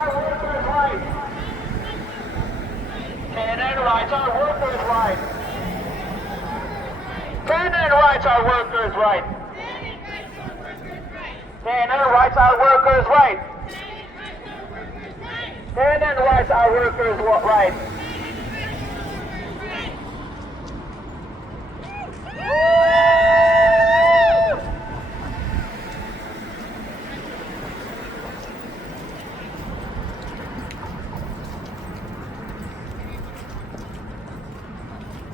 Workers' rights. Tenant rights are workers' rights. Tenant rights are workers' rights. Tenant rights are workers' rights. Tenant rights are workers' rights.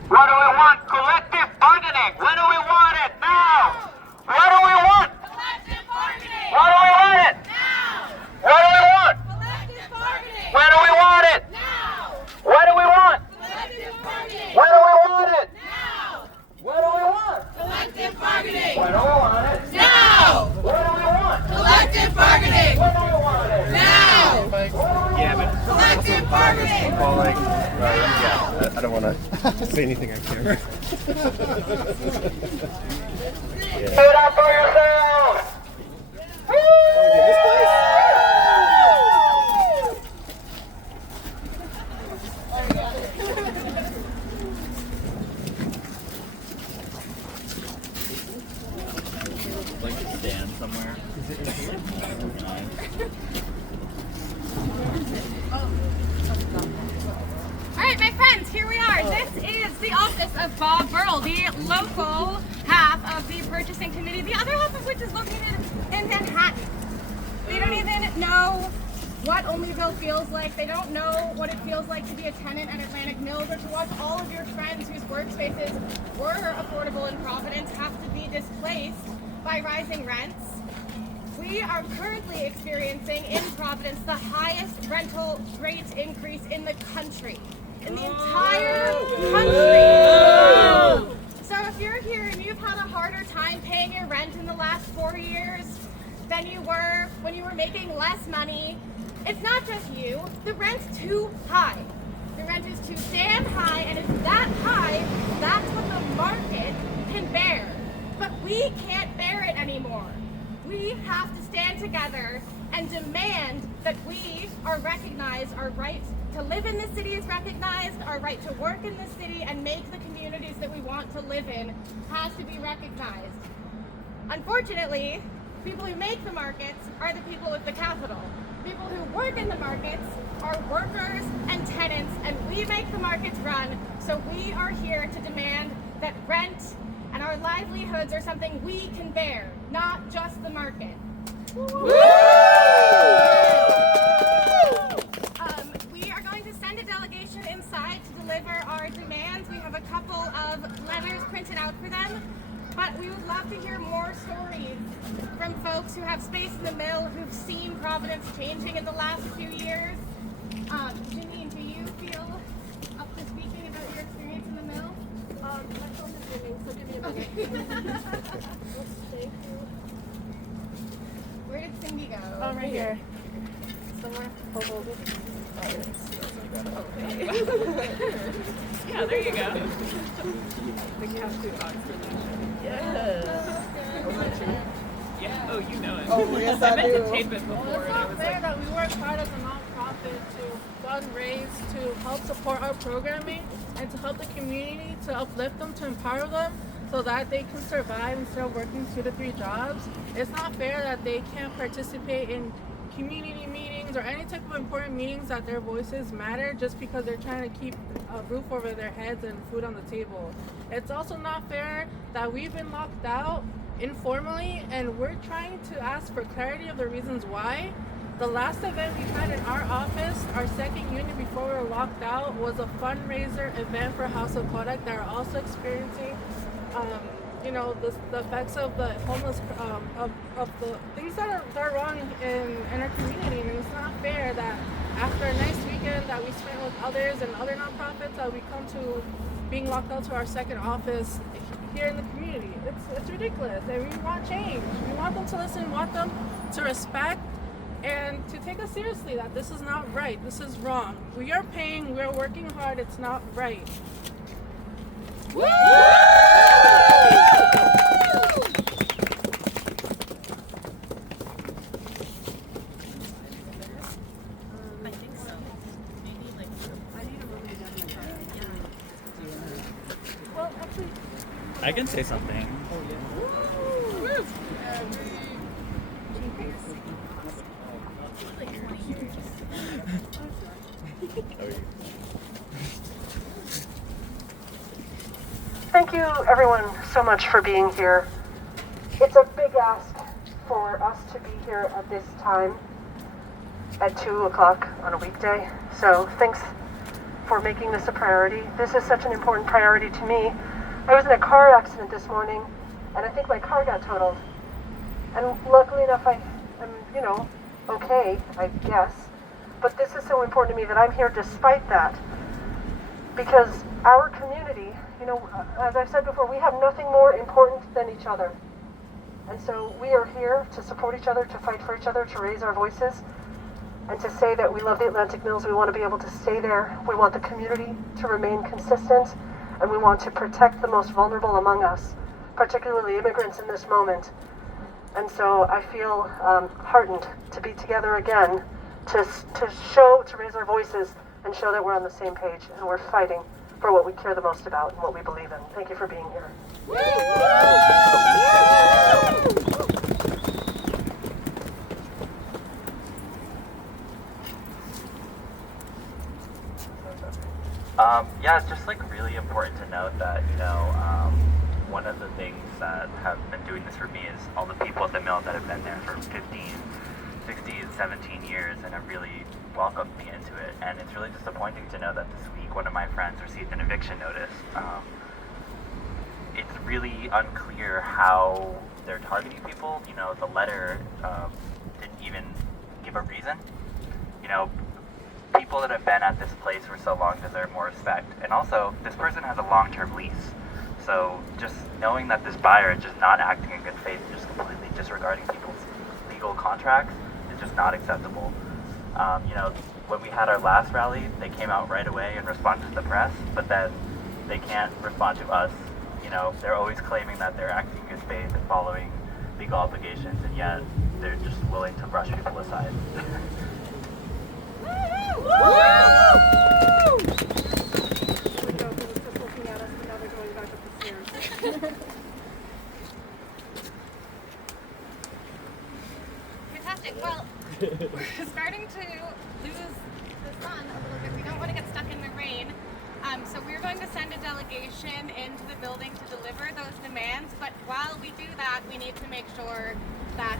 What do we want? Collective bargaining. When do we want it? Now. What do we want? Collective bargaining. What do we want it? Now. What do we want? Collective bargaining. When do we want it? Now. What do we want? Collective bargaining. When do we want it? Now. What do we want? Collective bargaining. When do we want it? Now. What do we want? Collective bargaining. When do we want it? Now. Yeah, but Collective bargaining. well, like, yeah, I don't want to say anything on camera. Give it up for yourselves. Like to stand somewhere. All right, my friends, here we are. This is the office of Bob Burrell, the local half of the purchasing committee, the other half of which is located in Manhattan. They don't even know what Onlyville feels like. They don't know what it feels like to be a tenant at Atlantic Mills or to watch all of your friends whose workspaces were affordable in Providence have to be displaced by rising rents. We are currently experiencing in Providence the highest rental rate increase in the country. In the entire country. So if you're here and you've had a harder time paying your rent in the last 4 years than you were when you were making less money, it's not just you. The rent's too high. The rent is too damn high, and it's that high, that's what the market can bear. But we can't bear it anymore. We have to stand together and demand that we are recognized, our right to live in this city is recognized, our right to work in this city and make the communities that we want to live in has to be recognized. Unfortunately, people who make the markets are the people with the capital. People who work in the markets are workers and tenants, and we make the markets run, so we are here to demand that rent and our livelihoods are something we can bear, not just the market. We are going to send a delegation inside to deliver our demands. We have a couple of letters printed out for them, but we would love to hear more stories from folks who have space in the mill, who've seen Providence changing in the last few years. Janine, do you feel up to speaking about your experience in the mill? My phone is ringing, so give me a minute. Where did Cindy go? Oh, right here. Somewhere. Hold it. Yeah, there you go. The cat food box. Yeah. Oh, you know it. Oh, yes, I I meant do. to tape it before. Well, it's and I not was fair like, that we work hard as a nonprofit to fundraise, to help support our programming, and to help the community, to uplift them, to empower them, so that they can survive instead of working 2 to 3 jobs. It's not fair that they can't participate in community meetings or any type of important meetings that their voices matter just because they're trying to keep a roof over their heads and food on the table. It's also not fair that we've been locked out informally and we're trying to ask for clarity of the reasons why. The last event we had in our office, our second unit before we were locked out, was a fundraiser event for House of Kodak that are also experiencing the effects of the homeless, of the things that are wrong in our community. And it's not fair that after a nice weekend that we spent with others and other nonprofits that we come to being locked out to our second office here in the community. It's ridiculous, and we want change. We want them to listen, we want them to respect and to take us seriously that this is not right, this is wrong. We are paying, we're working hard, it's not right. Woo! say something. Thank you, everyone, so much for being here. It's a big ask for us to be here at this time at 2 o'clock on a weekday. So thanks for making this a priority. This is such an important priority to me. I was in a car accident this morning, and I think my car got totaled. And luckily enough, I am, okay, I guess. But this is so important to me that I'm here despite that. Because our community, as I've said before, we have nothing more important than each other. And so we are here to support each other, to fight for each other, to raise our voices, and to say that we love the Atlantic Mills. We want to be able to stay there. We want the community to remain consistent, and we want to protect the most vulnerable among us, particularly immigrants in this moment. And so I feel heartened to be together again, to raise our voices and show that we're on the same page and we're fighting for what we care the most about and what we believe in. Thank you for being here. Yeah, it's just really important to note that, one of the things that have been doing this for me is all the people at the mill that have been there for 15, 16, 17 years and have really welcomed me into it. And it's really disappointing to know that this week one of my friends received an eviction notice. It's really unclear how they're targeting people. The letter didn't even give a reason. People that have been at this place for so long deserve more respect. And also, this person has a long-term lease. So just knowing that this buyer is just not acting in good faith, just completely disregarding people's legal contracts is just not acceptable. When we had our last rally, they came out right away and responded to the press, but then they can't respond to us. They're always claiming that they're acting in good faith and following legal obligations, and yet they're just willing to brush people aside. Fantastic. Well, we're starting to lose the sun a little bit. We don't want to get stuck in the rain. So we're going to send a delegation into the building to deliver those demands. But while we do that, we need to make sure that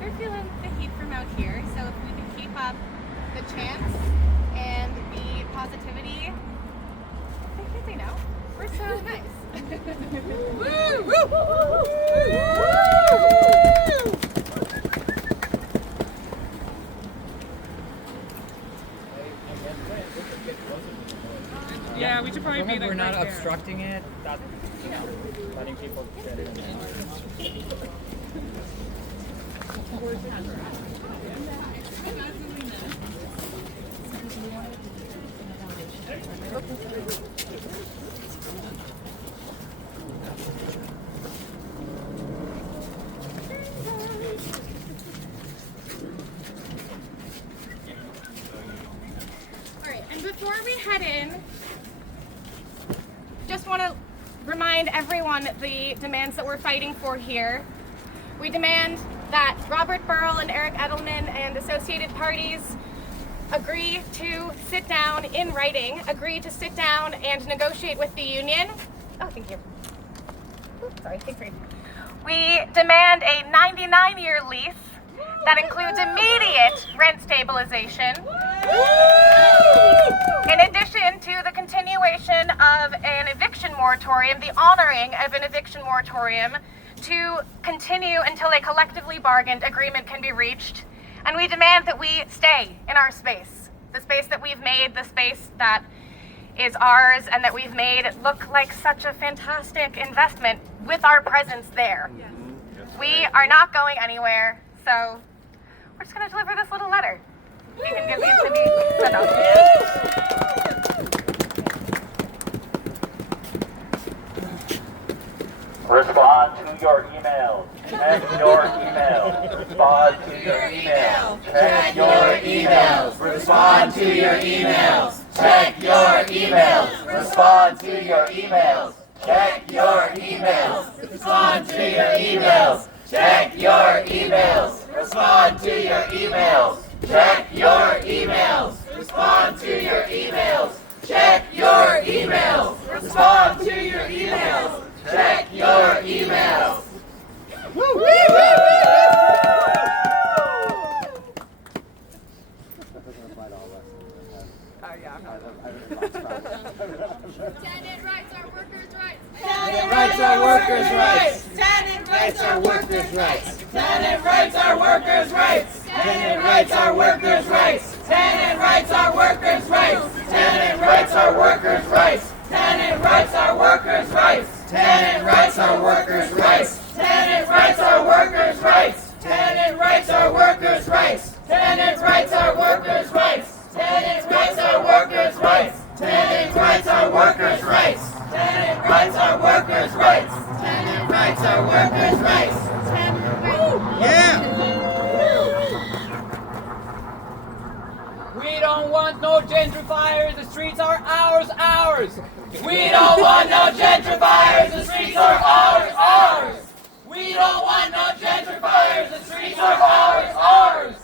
we're feeling the heat from out here. So if we can keep up the chants and the positivity, I think they know. We're so nice. Woo! Woo! Woo! Yeah, we should probably be We're not right there. obstructing it. That's, letting people get it. Alright, and before we head in, just want to remind everyone the demands that we're fighting for here. We demand that Robert Burrell and Eric Edelman and associated parties agree to sit down in writing, agree to sit down and negotiate with the union. Oh, thank you. Oops, sorry, thanks, Reed. We demand a 99-year lease that includes immediate rent stabilization. In addition to the continuation of an eviction moratorium, the honoring of an eviction moratorium to continue until a collectively bargained agreement can be reached. And we demand that we stay in our space, the space that we've made, the space that is ours and that we've made look like such a fantastic investment with our presence there. We are not going anywhere, so we're just going to deliver this little letter. You can give these to me. Respond to your emails. Check your emails. Respond to your emails. Check your emails. Respond to your emails. Check your emails. Respond to your emails. Check your emails. Respond to your emails. Check your emails. Respond to your emails. Check your emails. Respond to your emails. Check your emails. Respond to your emails. Check your emails. Tenant rights are workers' rights. Tenant rights are workers' rights. Tenant rights are workers' rights. Tenant rights are workers' rights. Tenant rights are workers' rights. Tenant rights are workers' rights. Tenant rights are workers' rights. Tenant rights are workers' rights. Tenant rights are workers' rights. Tenant rights are workers' rights. Tenant rights are workers' rights. Tenant rights are workers' rights. Tenant rights are workers' rights. Tenant rights are workers' rights. Tenant rights are workers' rights. Tenant rights are workers' rights. We don't want no gentrifiers, the streets are ours, ours. We don't want no gentrifiers, the streets are ours, ours. We don't want no gentrifiers, the streets are ours, ours.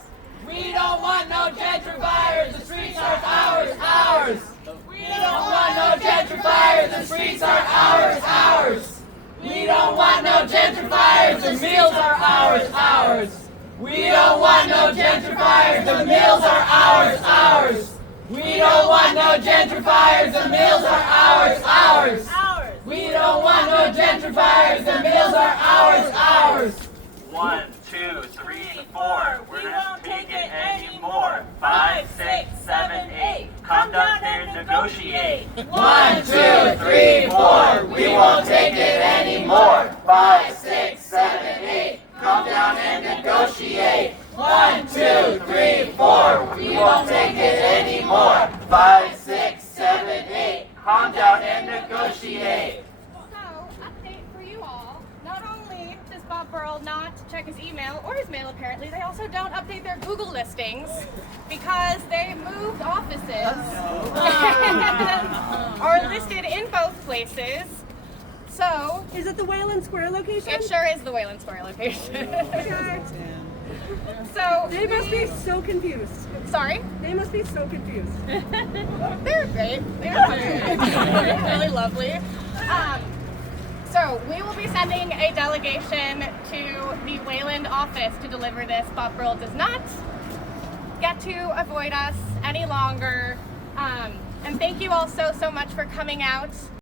We don't want no gentrifiers, the streets are ours, ours. We don't want no gentrifiers, the streets are ours, ours. We don't want no gentrifiers, the meals are ours, ours. We don't want no gentrifiers, the meals are ours, ours. We don't want no gentrifiers, the meals are ours, ours. We don't want no gentrifiers, the meals are ours, ours. 1, 2, 3, 4. We're not taking any more. 5, 6, 7, 8. Come down there and negotiate. 1, 2, 3, 4. We won't take it anymore. 5, 6, 7, 8. Come down and negotiate. 1, 2, 3, 4. We won't take it anymore. 5, 6, 7, 8. Calm down and negotiate. So, update for you all. Not only does Bob Burrell not check his email or his mail apparently, they also don't update their Google listings because they moved offices and are listed in both places. So, Is it the Wayland Square location? it sure is the Wayland Square location. So, They must be so confused. sorry? They must be so confused. They're great. They're really lovely. So we will be sending a delegation to the Wayland office to deliver this. Bob Burrell does not get to avoid us any longer. And thank you all so much for coming out.